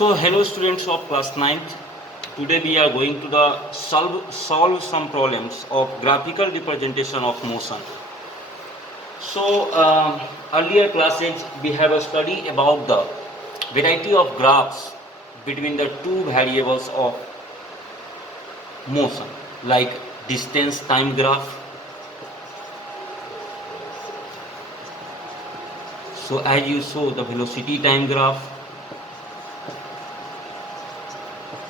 So hello students of class 9th. Today we are going to solve some problems of graphical representation of motion. So earlier classes we have a study about the variety of graphs between the two variables of motion, like distance time graph. So as you saw, the velocity time graph,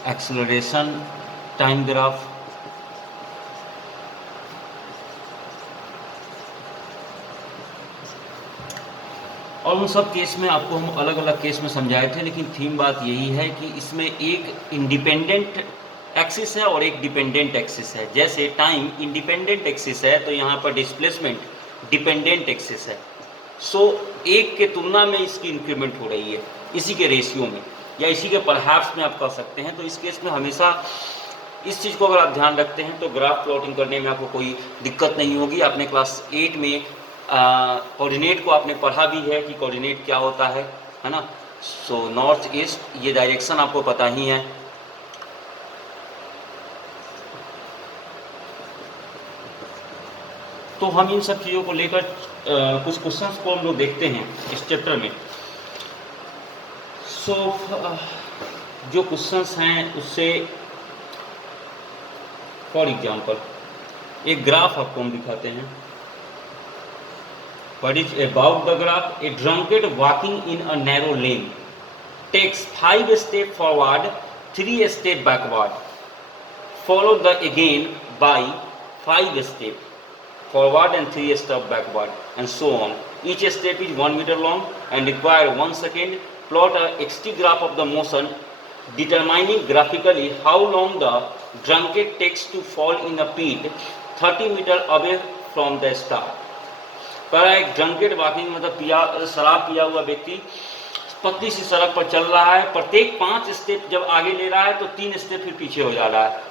acceleration time graph, और उन सब case में आपको हम अलग अलग case में समझाए थे, लेकिन थीम बात यही है कि इसमें एक इंडिपेंडेंट एक्सिस है और एक डिपेंडेंट एक्सिस है। जैसे टाइम इंडिपेंडेंट एक्सिस है तो यहाँ पर डिस्प्लेसमेंट डिपेंडेंट एक्सिस है। सो एक के तुलना में इसकी इंक्रीमेंट हो रही है, इसी के रेशियो में या इसी के परहैप्स में आप कह सकते हैं। तो इस केस में हमेशा इस चीज़ को अगर आप ध्यान रखते हैं तो ग्राफ प्लॉटिंग करने में आपको कोई दिक्कत नहीं होगी। आपने क्लास 8 में कोऑर्डिनेट को आपने पढ़ा भी है कि कोऑर्डिनेट क्या होता है ना। सो नॉर्थ ईस्ट ये डायरेक्शन आपको पता ही है। तो हम इन सब चीज़ों को लेकर कुछ क्वेश्चंस को हम लोग देखते हैं इस चैप्टर में। सो जो क्वेश्चंस हैं उससे फॉर एग्जांपल एक ग्राफ आपको हम दिखाते हैं। What is about the graph? A drunkard walking in a narrow lane takes 5 steps forward, 3 steps backward, followed again by 5 steps forward and 3 steps backward, and so on. Each step is 1 meter long and require 1 second. Plot a xt graph of the motion, determining graphically how long the drunkard takes to fall in a pit 30 meter away from the start. पर एक ड्रंकेड walking मतलब शराब पिया हुआ व्यक्ति पतली सी सड़क पर चल रहा है। प्रत्येक 5 स्टेप जब आगे ले रहा है तो 3 स्टेप फिर पीछे हो जा रहा है।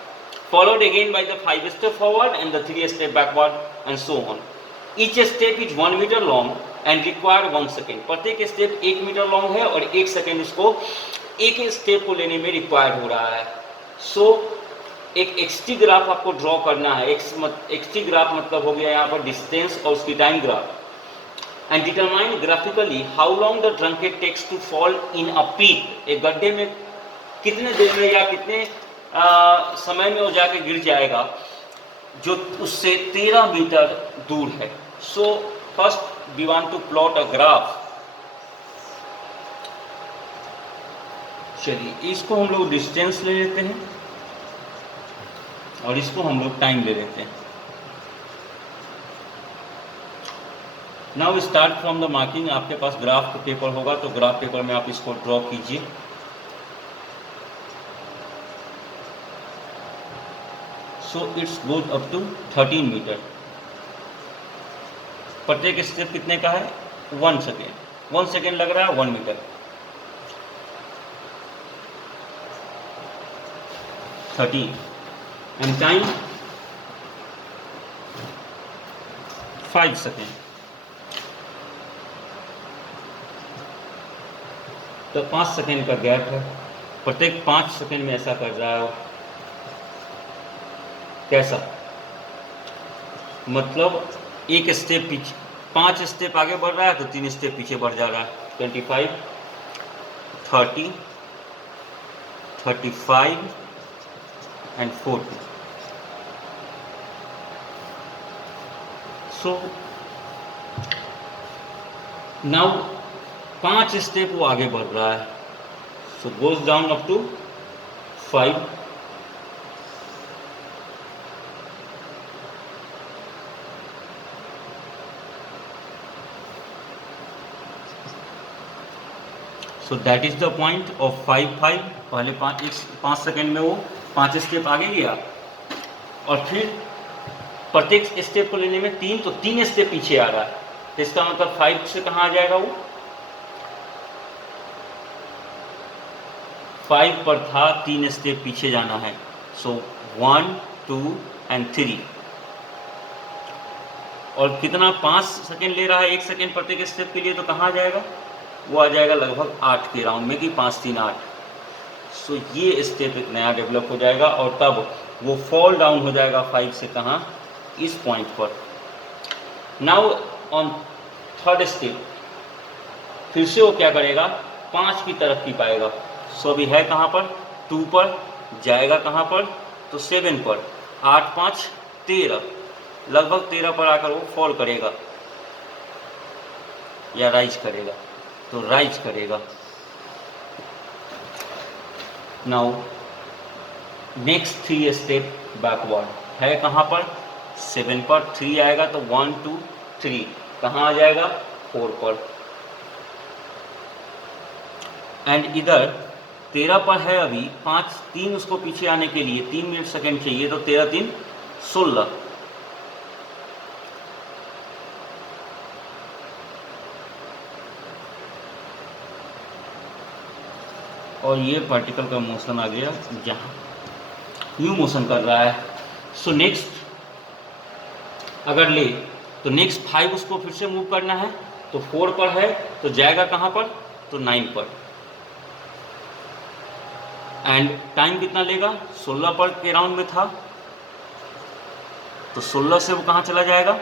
Followed again by the 5 step forward and the 3 step backward and so on. Each step is 1 metre long and require 1 second. प्रत्येक स्टेप 1 मीटर लॉन्ग है और 1 सेकेंड उसको एक स्टेप को लेने में रिक्वायर्ड हो रहा है। सो एक एक्सटी ग्राफ आपको ड्रॉ करना है। एक्सटी ग्राफ मतलब हो गया यहाँ पर डिस्टेंस और उसकी time graph. And determine graphically how long the drunkard takes to fall in a pit. एक गड्ढे में कितने देर में या कितने समय में वो जाके गिर जाएगा जो उससे 13 मीटर दूर है। So first we want to plot a graph. चलिए इसको हम लोग डिस्टेंस ले लेते हैं और इसको हम लोग टाइम ले लेते हैं। Now start from the marking. आपके पास ग्राफ पेपर होगा तो ग्राफ पेपर में आप इसको ड्रॉ कीजिए। So it's goes up to 13 metre. प्रत्येक स्टेप कितने का है? 1 सेकेंड। 1 सेकेंड लग रहा है 1 मीटर। 13 and time 5 second. तो 5 सेकेंड का गैप है। प्रत्येक 5 सेकेंड में ऐसा कर रहा है वो। कैसा मतलब एक स्टेप पीछे 5 स्टेप आगे बढ़ रहा है तो 3 स्टेप पीछे बढ़ जा रहा है। 25 30 35 एंड 40। सो नाउ 5 स्टेप वो आगे बढ़ रहा है। So goes down up to 5। So that is the point of 5 पहले 5 सेकेंड में वो 5 स्टेप आगे गया और फिर प्रत्येक स्टेप को लेने में 3 तो 3 स्टेप पीछे आ रहा है। तो इसका मतलब 5 से कहाँ आ जाएगा वो? 5 पर था 3 स्टेप पीछे जाना है। सो 1 2 एंड 3 और कितना 5 सेकेंड ले रहा है 1 सेकेंड प्रत्येक स्टेप के लिए। तो कहाँ आ जाएगा वो? आ जाएगा लगभग 8 के राउंड में कि 5 3 8। सो ये स्टेप एक नया डेवलप हो जाएगा और तब वो फॉल डाउन हो जाएगा 5 से कहाँ, इस पॉइंट पर। नाउ ऑन थर्ड स्टेप फिर से वो क्या करेगा, 5 की तरक्की पाएगा। सो अभी है कहाँ पर, 2 पर, जाएगा कहाँ पर, तो 7 पर, 8 5 13, लगभग 13 पर आकर वो फॉल करेगा या राइज करेगा, तो राइज करेगा। नाउ नेक्स्ट 3 स्टेप बैकवर्ड है कहाँ पर, 7 पर, 3 आएगा तो 1 2 3, कहाँ आ जाएगा, 4 पर। एंड इधर 13 पर है अभी, 5 3 उसको पीछे आने के लिए 3 मिनट सेकेंड चाहिए, तो 13 3 16, और ये पार्टिकल का मोशन आ गया यहाँ, न्यू मोशन कर रहा है। सो नेक्स्ट अगर ले तो नेक्स्ट 5 उसको फिर से मूव करना है, तो 4 पर है तो जाएगा कहाँ पर, तो 9 पर। एंड टाइम कितना लेगा, 16 पर के राउंड में था, तो 16 से वो कहाँ चला जाएगा,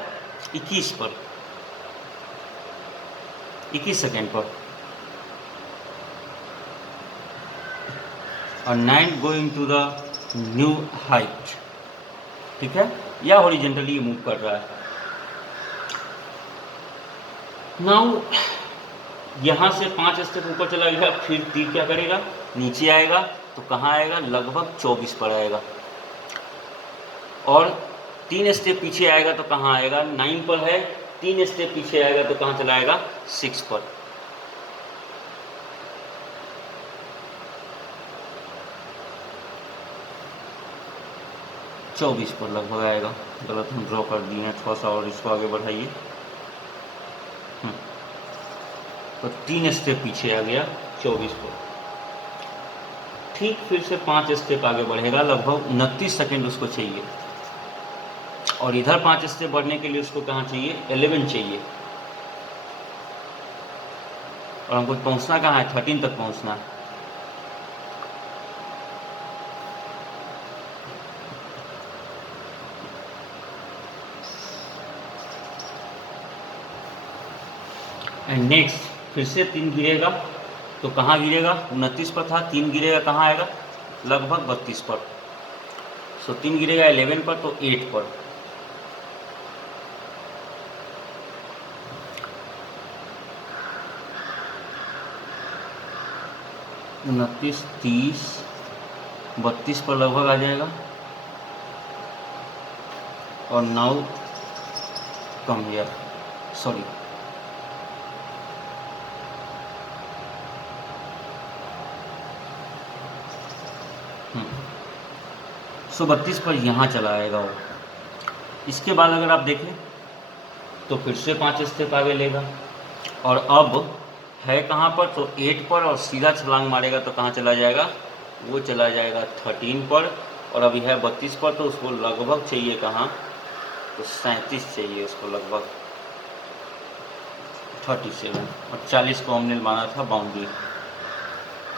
21 पर, 21 सेकेंड पर। और 9 going to the new height, ठीक है, या हॉरिजेंटली ये मूव कर रहा है। नाउ यहाँ से 5 स्टेप ऊपर चला गया, फिर तीर क्या करेगा, नीचे आएगा तो कहाँ आएगा, लगभग 24 पर आएगा, और 3 स्टेप पीछे आएगा तो कहाँ आएगा, 9 पर है, 3 स्टेप पीछे आएगा तो कहाँ चला आएगा, 6 पर। चौबीस पर लगभग आएगा, गलत हम ड्रॉ कर दिए हैं, थोड़ा सा और इसको आगे बढ़ाइए। तो 3 स्टेप पीछे आ गया, 24 पर। ठीक फिर से 5 स्टेप आगे बढ़ेगा, लगभग 29 सेकेंड उसको चाहिए, और इधर 5 स्टेप बढ़ने के लिए उसको कहाँ चाहिए, 11 चाहिए, और हमको पहुँचना कहाँ है, 13 तक पहुँचना है। एंड नेक्स्ट फिर से 3 गिरेगा, तो कहाँ गिरेगा, 29 पर था, 3 गिरेगा कहाँ आएगा, लगभग 32 पर। सो 3 गिरेगा 11 पर, तो 8 पर। उनतीस 30 32 पर लगभग आ जाएगा, और नाउ कम हियर, सॉरी, सो 32 पर यहाँ चला आएगा वो। इसके बाद अगर आप देखें तो फिर से 5 स्टेप आगे लेगा, और अब है कहाँ पर, तो 8 पर, और सीधा छलांग मारेगा तो कहाँ चला जाएगा, वो चला जाएगा 13 पर, और अभी है 32 पर, तो उसको लगभग चाहिए कहाँ, तो 37 चाहिए उसको, लगभग 37, और 40 को हमने माना था बाउंड्री।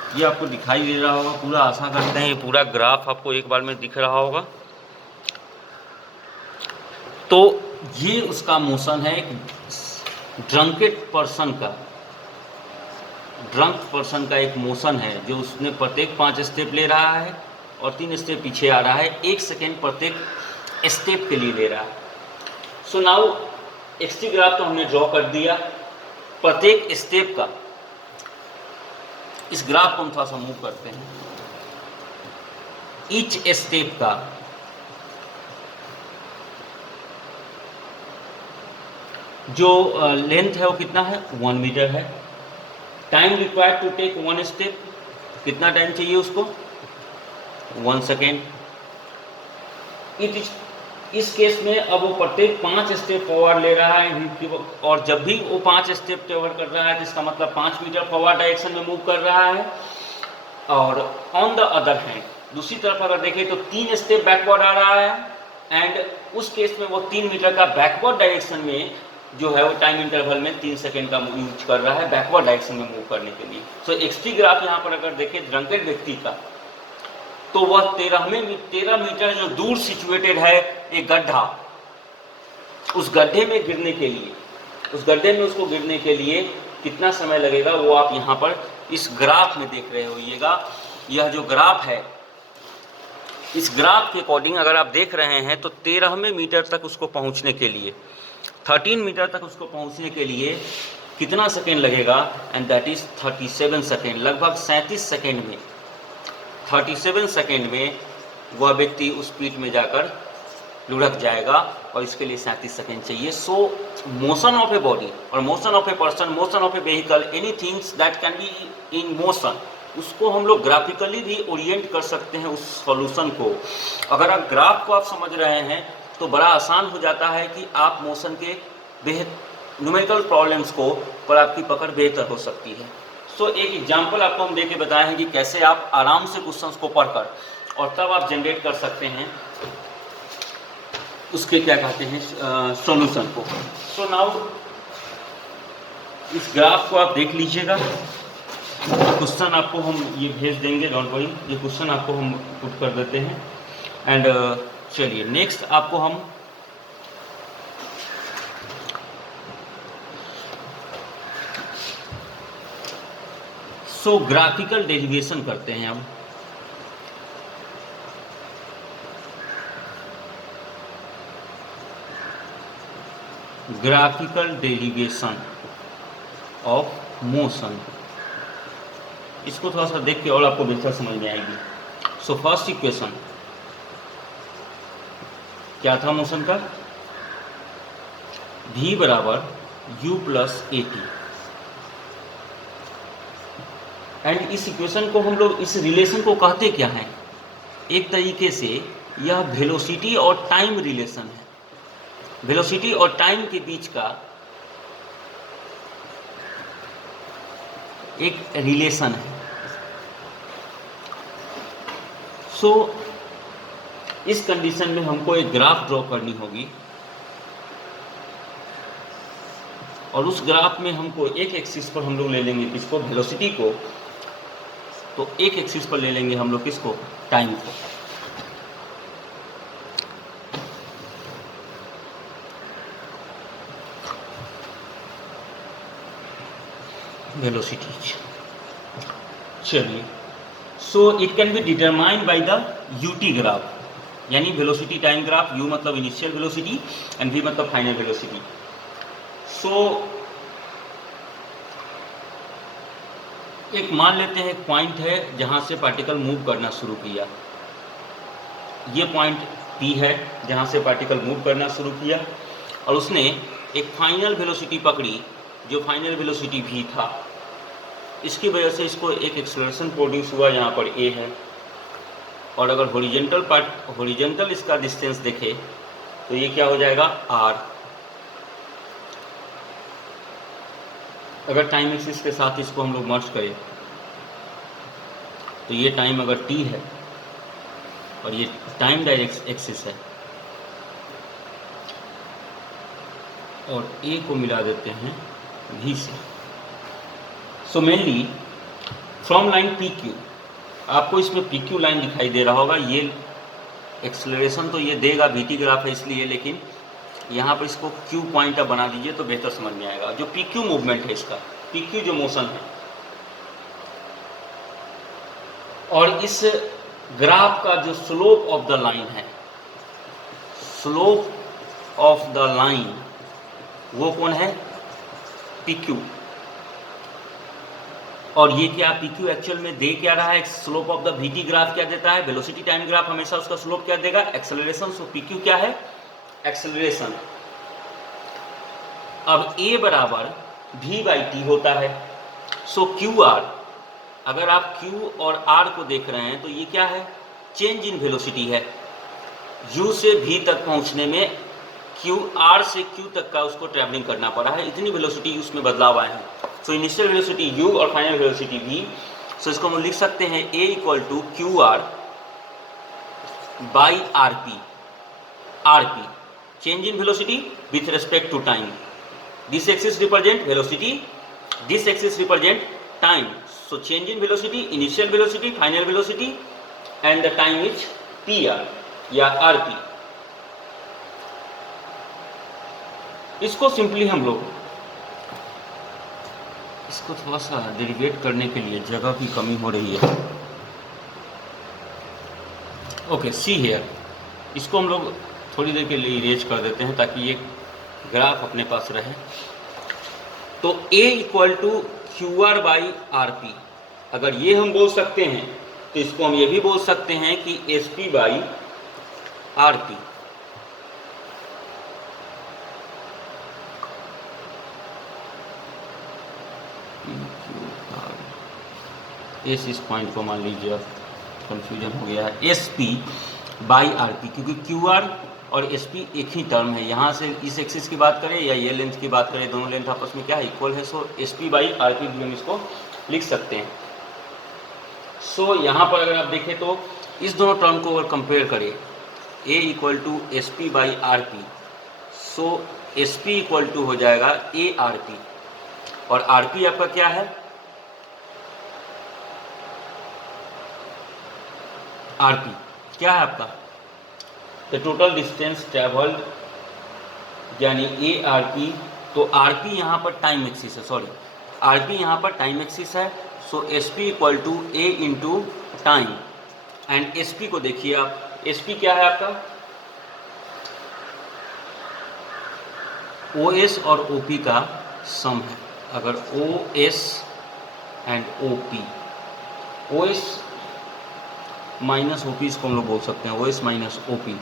ये आपको दिखाई दे रहा होगा पूरा, आशा करते हैं ये पूरा ग्राफ आपको एक बार में दिख रहा होगा। तो ये उसका मोशन है एक ड्रंकेड पर्सन का, ड्रंक पर्सन का एक मोशन है, जो उसने प्रत्येक 5 स्टेप ले रहा है और 3 स्टेप पीछे आ रहा है, 1 सेकेंड प्रत्येक स्टेप के लिए ले रहा है। सो नाउ एक्सटी ग्राफ तो हमने ड्रॉ कर दिया प्रत्येक स्टेप का। इस ग्राफ को हम थोड़ा सा मूव करते हैं, ईच स्टेप का जो लेंथ है वो कितना है, 1 मीटर है। Time required to take 1 step, कितना टाइम चाहिए उसको, 1 सेकेंड। इस केस में अब वो प्रत्येक 5 स्टेप फॉरवर्ड ले रहा है, और जब भी वो 5 स्टेप फॉरवर्ड कर रहा है जिसका मतलब 5 मीटर फॉरवर्ड डायरेक्शन में मूव कर रहा है। और ऑन द अदर हैंड दूसरी तरफ अगर देखें तो 3 स्टेप बैकवर्ड आ रहा है, एंड उस केस में वो 3 मीटर का बैकवर्ड डायरेक्शन में जो है वो टाइम इंटरवल में 3 सेकेंड का यूज कर रहा है बैकवर्ड डायरेक्शन में मूव करने के लिए। सो एक्सटी ग्राफ यहाँ पर अगर देखें ड्रंकेन व्यक्ति का, तो वह 13 मीटर जो दूर सिचुएटेड है एक गड्ढा, उस गड्ढे में गिरने के लिए, उस गड्ढे में उसको गिरने के लिए कितना समय लगेगा वो आप यहाँ पर इस ग्राफ में देख रहे होइएगा। यह जो ग्राफ है, इस ग्राफ के अकॉर्डिंग अगर आप देख रहे हैं तो 13वें मीटर तक उसको पहुँचने के लिए, 13 मीटर तक उसको पहुँचने के लिए कितना सेकेंड लगेगा, एंड दैट इज 37 सेकेंड। लगभग 37 सेकेंड में, 37 सेकेंड में वह व्यक्ति उस पीठ में जाकर लुढ़क जाएगा, और इसके लिए 37 सेकेंड चाहिए। So motion of a body और motion of a person, motion of a vehicle, any things that can be in motion, उसको हम लोग ग्राफिकली भी ओरिएंट कर सकते हैं उस सॉल्यूशन को। अगर आप ग्राफ को आप समझ रहे हैं तो बड़ा आसान हो जाता है कि आप मोशन के न्यूमेरिकल प्रॉब्लम्स को पर आपकी पकड़ बेहतर हो सकती है। सो एक एग्जांपल आपको हम देके बताए हैं कि कैसे आप आराम से क्वेश्चंस को पढ़कर और तब आप जनरेट कर सकते हैं उसके क्या कहते हैं सॉल्यूशन को। सो नाउ इस ग्राफ को आप देख लीजिएगा। क्वेश्चन आपको हम ये भेज देंगे, डोंट वरी, ये क्वेश्चन आपको हम पुट कर देते हैं। एंड चलिए नेक्स्ट आपको हम ग्राफिकल डेरिवेशन करते हैं। हम ग्राफिकल डेरिवेशन ऑफ मोशन, इसको थोड़ा सा देख के और आपको बेहतर समझ में आएगी। सो फर्स्ट इक्वेशन क्या था मोशन का, v बराबर u plus A T. And इस इक्वेशन को हम लोग, इस रिलेशन को कहते क्या है, एक तरीके से यह वेलोसिटी और टाइम रिलेशन है। वेलोसिटी और टाइम के बीच का एक रिलेशन है। सो इस कंडीशन में हमको एक ग्राफ ड्रॉ करनी होगी, और उस ग्राफ में हमको एक एक्सिस पर हम लोग ले लेंगे किसको, वेलोसिटी को, तो एक एक्सिस पर ले लेंगे हम लोग किसको, टाइम को। वेलोसिटी, चलिए। So it can be determined by the UT graph, यानी वेलोसिटी टाइम ग्राफ। यू मतलब इनिशियल वेलोसिटी एंड वी मतलब फाइनल वेलोसिटी। सो एक मान लेते हैं एक पॉइंट है जहां से पार्टिकल मूव करना शुरू किया, ये पॉइंट P है जहां से पार्टिकल मूव करना शुरू किया, और उसने एक फाइनल वेलोसिटी पकड़ी जो फाइनल वेलोसिटी v था। इसकी वजह से इसको एक एक्सेलरेशन प्रोड्यूस हुआ, यहाँ पर a है, और अगर हॉरिजॉन्टल इसका डिस्टेंस देखे तो ये क्या हो जाएगा, r। अगर टाइम एक्सिस के साथ इसको हम लोग मर्ज करें तो ये टाइम अगर t है और ये टाइम डायरेक्ट एक्सिस है, और a को मिला देते हैं v से। So mainly from line PQ, आपको इसमें PQ लाइन दिखाई दे रहा होगा। ये एक्सेलरेशन तो ये देगा, VT ग्राफ है इसलिए, लेकिन यहाँ पर इसको Q पॉइंट आप बना दीजिए तो बेहतर समझ में आएगा। जो PQ मूवमेंट है इसका, PQ जो मोशन है, और इस ग्राफ का जो स्लोप ऑफ द लाइन है, स्लोप ऑफ द लाइन वो कौन है, PQ। और ये क्या PQ एक्चुअल में दे क्या रहा है, slope of the VT graph क्या देता है, वेलोसिटी टाइम ग्राफ हमेशा उसका स्लोप क्या देगा, एक्सेलरेशन। सो PQ क्या है, एक्सेलरेशन। अब A बराबर v/t होता है। सो QR, अगर आप Q और R को देख रहे हैं तो ये क्या है, चेंज इन वेलोसिटी है। U से V तक पहुंचने में R से Q तक का उसको ट्रैवलिंग करना पड़ा है, इतनी वेलोसिटी उसमें बदलाव आए हैं। सो इनिशियल वेलोसिटी U और फाइनल वेलोसिटी V। सो इसको हम लिख सकते हैं A equal to QR by RP, change in velocity with respect to time. This axis represent velocity, this axis represent time. So change in velocity, initial velocity, final velocity, and the time is PR या RP. इसको simply हम लोग इसको थोड़ा सा derivative करने के लिए जगह की कमी हो रही है. Okay, see here. इसको हम लोग थोड़ी देर के लिए इरेज कर देते हैं ताकि ये ग्राफ अपने पास रहे. तो A equal to Q R by R P, अगर ये हम बोल सकते हैं तो इसको हम ये भी बोल सकते हैं कि S P by R P. S इस पॉइंट को मान लीजिए, अब कंफ्यूजन हो गया है. S P by R P, क्योंकि क्यू आर और एस पी एक ही टर्म है. यहाँ से इस एक्सिस की बात करें या ये लेंथ की बात करें, दोनों लेंथ आपस में क्या है, इक्वल है. So S P by R P भी हम इसको लिख सकते हैं. सो यहाँ पर अगर आप देखें तो इस दोनों टर्म को अगर कंपेयर करें, A equal to S P by R P, so S P equal to हो जाएगा ए आर पी, और आर पी आपका क्या है, आर पी क्या है आपका, द टोटल डिस्टेंस ट्रेवल्ड, यानी ए आर पी. तो आर पी यहाँ पर टाइम एक्सिस है, सॉरी आर पी यहाँ पर टाइम एक्सिस है. So S P equal to A into time. And S P को देखिए आप, एस पी क्या है आपका, ओ एस और ओ पी का सम है. अगर O S and O P, O S minus O P इसको हम लोग बोल सकते हैं, O S minus O P.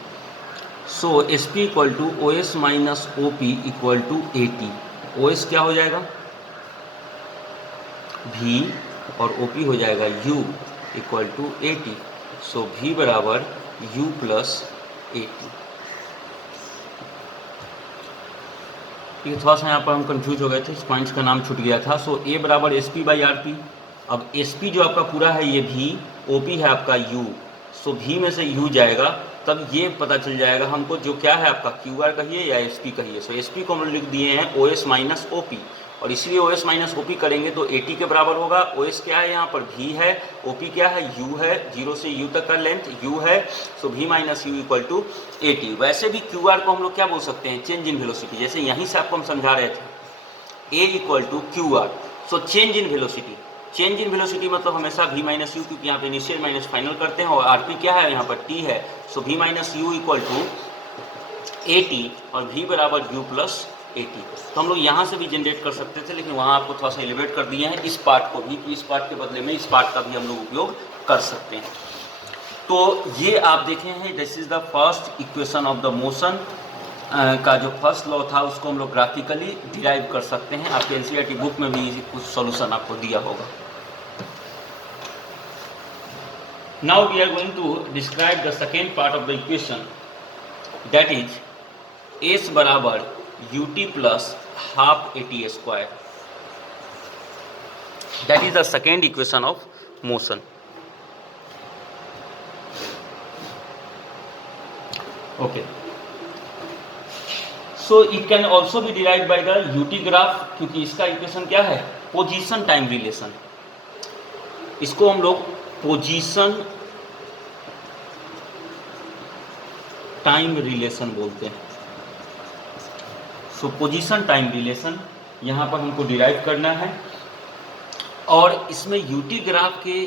So S P equal to O S minus O P equal to A T. O S क्या हो जाएगा, भी, और ओ पी हो जाएगा u equal to A T. So भी बराबर यू प्लस ए टी. ठीक है, थोड़ा सा यहाँ पर हम कंफ्यूज हो गए थे, इस पॉइंट्स का नाम छूट गया था. सो ए बराबर S P by R P. अब एस पी जो आपका पूरा है ये भी, ओ पी है आपका यू. सो भी में से यू जाएगा, तब ये पता चल जाएगा हमको जो क्या है आपका क्यू आर कहिए या एस पी कहिए. सो एस पी को हम लिख दिए हैं O S minus O P, और इसलिए O S minus O P करेंगे तो ए टी के बराबर होगा. ओ एस क्या है यहाँ पर, भी है, ओ पी क्या है, यू है, जीरो से यू तक का लेंथ यू है. So V minus U equal to A T. वैसे भी क्यू आर को हम लोग क्या बोल सकते हैं, चेंज इन वेलोसिटी. जैसे यहीं से आपको हम समझा रहे थे, A equal to Q R. So change in velocity, change in velocity मतलब हमेशा v माइनस यू, क्योंकि यहाँ पे इनिशियल माइनस फाइनल करते हैं, और आर पी क्या है यहाँ पर t है. So v minus U equal to A T, और v बराबर u प्लस ए टी. तो हम लोग यहाँ से भी जनरेट कर सकते थे, लेकिन वहाँ आपको थोड़ा सा एलिवेट कर दिया है इस पार्ट को भी, कि इस पार्ट के बदले में इस पार्ट का भी हम लोग उपयोग कर सकते हैं. तो ये आप देखें हैं, this is the first equation of the motion का जो फर्स्ट लॉ था उसको हम लोग ग्राफिकली डिराइव कर सकते हैं. आपके एनसीईआरटी बुक में भी कुछ सॉल्यूशन आपको दिया होगा. Now we are going to describe the second part of the equation, that is s बराबर ut plus half at square. That is the second equation of motion. Okay. So it can also be derived by the ut graph, क्योंकि इसका equation क्या है, position time relation. इसको हम लोग position time relation बोलते हैं. सो पोजीशन टाइम रिलेशन यहाँ पर हमको डिराइव करना है. और इसमें यूटी ग्राफ के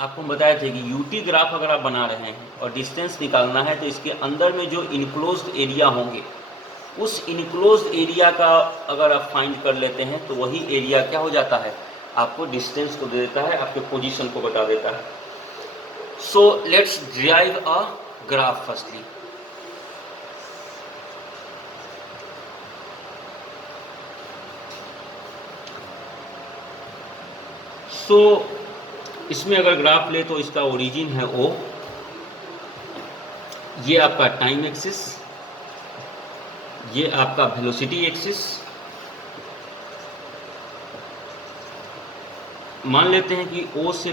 आपको बताया था कि यूटी ग्राफ अगर आप बना रहे हैं और डिस्टेंस निकालना है, तो इसके अंदर में जो इनक्लोज्ड एरिया होंगे, उस इनक्लोज्ड एरिया का अगर आप फाइंड कर लेते हैं तो वही एरिया क्या हो जाता है, आपको डिस्टेंस को दे देता है, आपके पोजीशन को बता देता है. So let's drive a graph firstly. So इसमें अगर ग्राफ ले तो इसका ओरिजिन है O, ये आपका टाइम एक्सिस, ये आपका वेलोसिटी एक्सिस. मान लेते हैं कि O से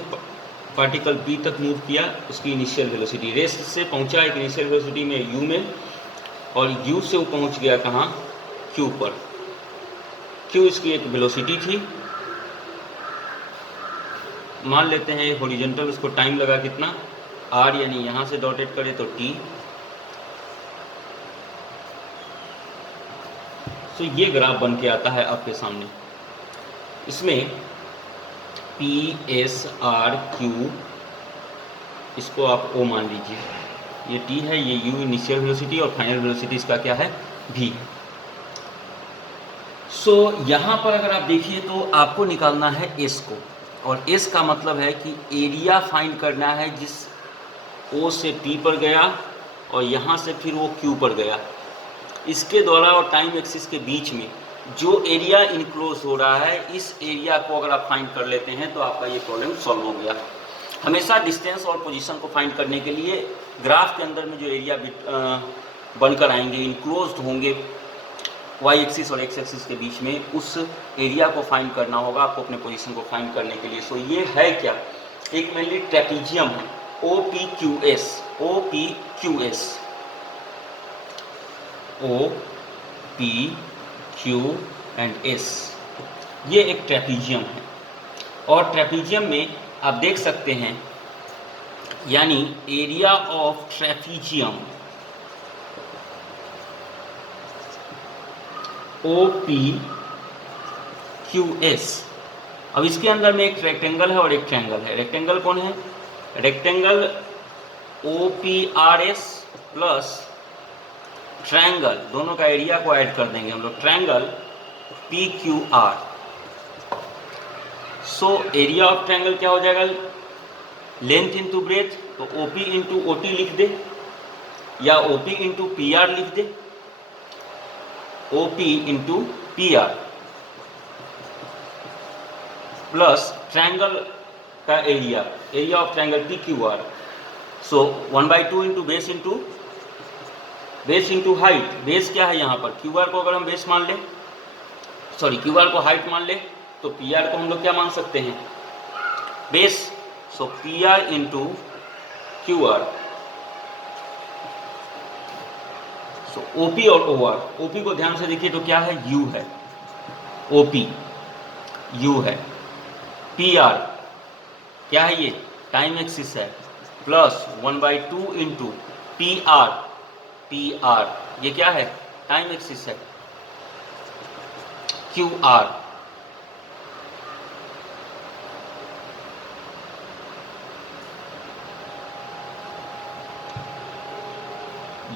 पार्टिकल P तक मूव किया, उसकी इनिशियल वेलोसिटी, रेस्ट से पहुंचा एक इनिशियल वेलोसिटी में U में, और U से वो पहुंच गया कहाँ, Q पर. क्यू इसकी एक वेलोसिटी थी, मान लेते हैं हॉरिजॉन्टल, उसको टाइम लगा कितना आर, यानी यहाँ से डॉटेड करें तो टी। तो ये ग्राफ बन के आता है आपके सामने। इसमें पी एस आर क्यू, इसको आप ओ मान लीजिए, ये टी है, ये यू इनिशियल वेलोसिटी, और फाइनल वेलोसिटी इसका क्या है, वी है। सो यहाँ पर अगर आप देखिए तो आपको निकालना है एस को, और एस का मतलब है कि एरिया फाइंड करना है जिस ओ से पी पर गया और यहाँ से फिर वो क्यू पर गया, इसके द्वारा और टाइम एक्सिस के बीच में जो एरिया इनक्लोज हो रहा है, इस एरिया को अगर आप फाइंड कर लेते हैं तो आपका ये प्रॉब्लम सॉल्व हो गया। हमेशा डिस्टेंस और पोजीशन को फाइंड करने के लिए ग्राफ के अंदर में जो एरिया बनकर आएंगे, इनक्लोज्ड होंगे वाई एक्सिस और एक्स एक्सिस के बीच में, उस एरिया को फाइंड करना होगा आपको अपने पोजीशन को फाइंड करने के लिए। सो ये है क्या, एक मेनली ट्रेपीजियम है, O P Q S, O P Q S, O P Q and S, ये एक ट्रेपीजियम है। और ट्रेपीजियम में आप देख सकते हैं, यानी area of trapezium O P Q S. अब इसके अंदर में एक रेक्टेंगल है और एक ट्रायंगल है। रेक्टेंगल कौन है, rectangle O P R S plus triangle, दोनों का एरिया को ऐड कर देंगे हम लोग, triangle P Q R. So area of triangle क्या हो जाएगा, लेंथ इंटू ब्रेथ, तो O P into O T लिख दे, या O P into P R लिख दे, O P into P R plus triangle का area, area of triangle P Q R. So 1/2 into base into height. Base क्या है यहाँ पर, क्यू आर को अगर हम बेस मान ले, सॉरी क्यू आर को हाइट मान ले, तो पी आर को हम लोग क्या मान सकते हैं, base. So P R into Q R. So O P और ओ आर, ओपी को ध्यान से देखिए तो क्या है, यू है, ओपी यू है, पी आर क्या है, ये टाइम एक्सिस है, प्लस 1/2 इंटू पी आर, ये क्या है, टाइम एक्सिस है, क्यू आर।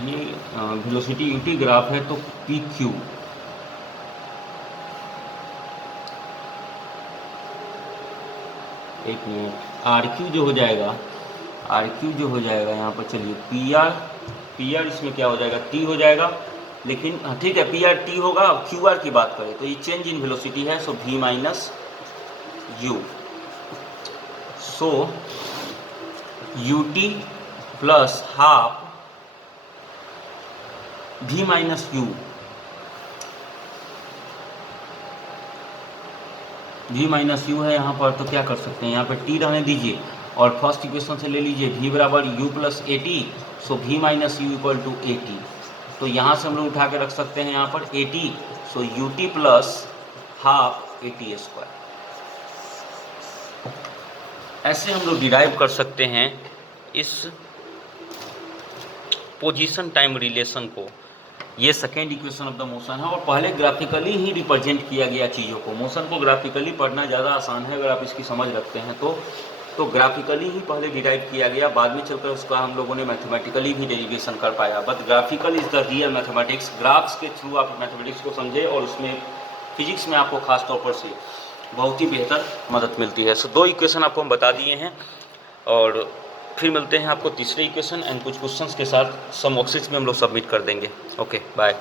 ये वेलोसिटी यूटी ग्राफ है, तो पी क्यू, एक मिनट, आर क्यू जो हो जाएगा, आर क्यू जो हो जाएगा यहाँ पर, चलिए पी आर इसमें क्या हो जाएगा, टी हो जाएगा, लेकिन ठीक है पी आर टी होगा। क्यू आर की बात करें तो ये चेंज इन वेलोसिटी है, so V minus U, so U T plus half v minus U, v minus U है यहाँ पर, तो क्या कर सकते हैं, यहाँ पर t रहने दीजिए और फर्स्ट इक्वेशन से ले लीजिए v बराबर u plus A T, so v minus U equal to A T. तो यहाँ से हम लोग उठा के रख सकते हैं यहाँ पर ए T, so U T plus half A T square. ऐसे हम लोग डिराइव कर सकते हैं इस पोजीशन टाइम रिलेशन को। ये second equation of the motion है, और पहले ग्राफिकली ही रिप्रेजेंट किया गया चीज़ों को। मोशन को ग्राफिकली पढ़ना ज़्यादा आसान है अगर आप इसकी समझ रखते हैं तो ग्राफिकली ही पहले डिराइव किया गया, बाद में चलकर उसका हम लोगों ने मैथमेटिकली भी डेरिवेशन कर पाया। But graphical is the real mathematics. Graphs के थ्रू आप मैथमेटिक्स को समझे और उसमें फिजिक्स में आपको खास तौर पर से बहुत ही बेहतर मदद मिलती है। सो दो इक्वेशन आपको हम बता दिए हैं, और फिर मिलते हैं आपको तीसरे इक्वेशन एंड कुछ क्वेश्चंस के साथ। सम वर्कशीट्स में हम लोग सबमिट कर देंगे। Okay bye.